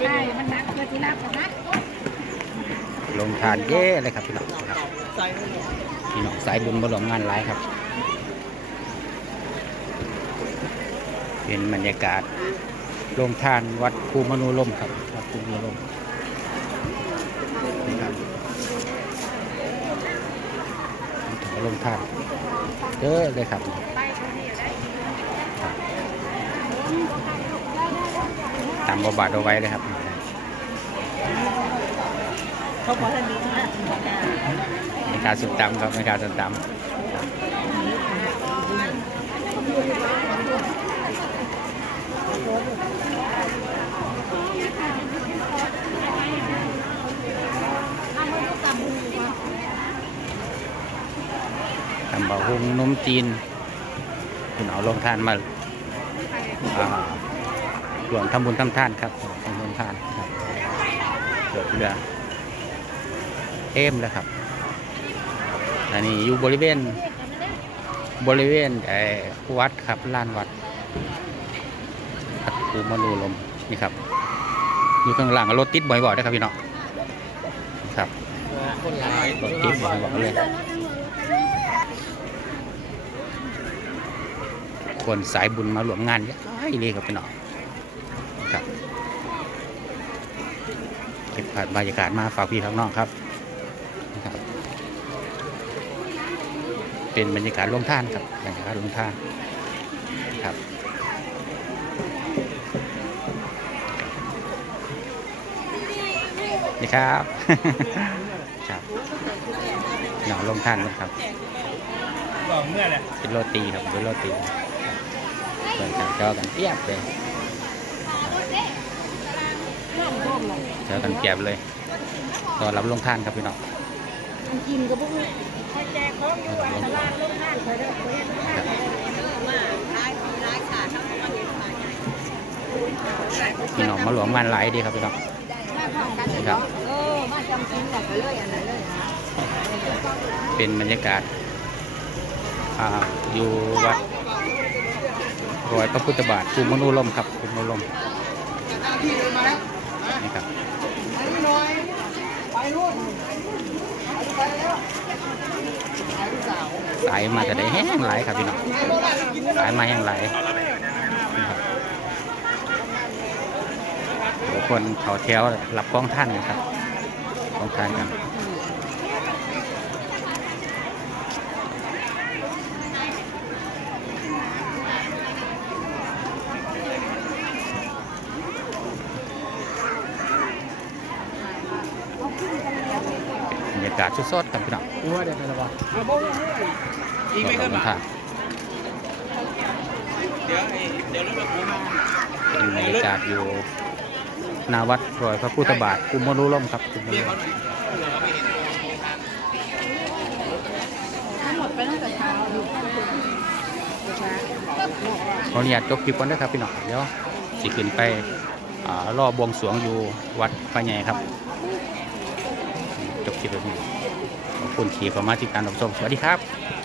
ใช่มันนักเพื่อที่รับนะลงทานเย่เลยครับพี่น้องครับพี่น้องสายบุญมาร่วมงานหลายครับ เป็นบรรยากาศลงทานวัดภูมนูลมครับวัดภูมนูลมนี่ครับลงทานเยอะเลยครับครับ ตามบาบาทเอาไว้เลยครับเขาบอกทันนี้นะในการสุดตำครับในการสุดตำตำบะฮุงนมจีนคุณเอาลงทานมาอ่า รวมทำบุญทำท่านครับทำบุญทานครับเกิดเรือเอ็มแล้วครับ อันนี้อยู่บริเวณบริเวณไอ้วัดครับลานวัดวัดภูมนูลมนี่ครับ อยู่ข้างหลังรถติดบ่อยๆนะครับพี่น้องครับรถติดบ่อยๆเลยคนสายบุญมาหลวมงานเยอะเลยครับพี่น้อง ครับเก็บภาพบรรยากาศมาฝากพี่ข้างนอกครับนะครับ เป็นบรรยากาศร่วมท่านครับบรรยากาศร่วมท่านครับนี่ครับครับหนอร่วมท่านนะครับบอกเมื่อไหร่เป็นโรตีครับเป็นโรตีเปิดกันเจอกันเปียบเลย เจอกันเปียบเลยตอรับลงท่านครับพี่น้องกินกับพวกนี้คอยแจกของอยู่อันตลาดลงท่านคอยเด้อคยเฮ็ดพี่น้องมาหลวมงานหลายดีครับพี่น้องนี่ครับเออมาจำกินกับไปเลยอันนั้นเลยเป็นบรรยากาศอ่าอยู่วัดรอยพระพุทธบาทภูมิมนูลมครับภูมิมนูลมนี่ครับ สายมาแต่ได้แห้งไหลายครับพี่น้องสายมาแห้งไหลายนะครับทุกคนเขาแถวรับกล้องท่านนะครับกล้องท่านกัน รรยากาศสดๆครับพี่น้องรู้ว่าเด็กอะไรบ้างอีกไม่ขขึ้อบนคุณมาครับเดี๋ยวไอ้เดี๋ยวรถเราคุ้มเป็นบรรยากาศอยู่หนาวัดรอยพระพุทธบาทกุมรุลมครับกุมรุเรียกลเขามหน่อยเหลือไม่เห็นทั้งหมดไปตั้งแต่เช้าอยู่ข้างบนเช้าขออนุญาตจบคลิปก่อนนะครับพี่น้องเดี๋ยวสิขึ้นไปอ่ารอบวงสรวงอยู่วัดพระใหญ่ครับ จบคลิปแบบนี้ขอบคุณขี่เข้ามาที่การรับชมสวัสดีครับ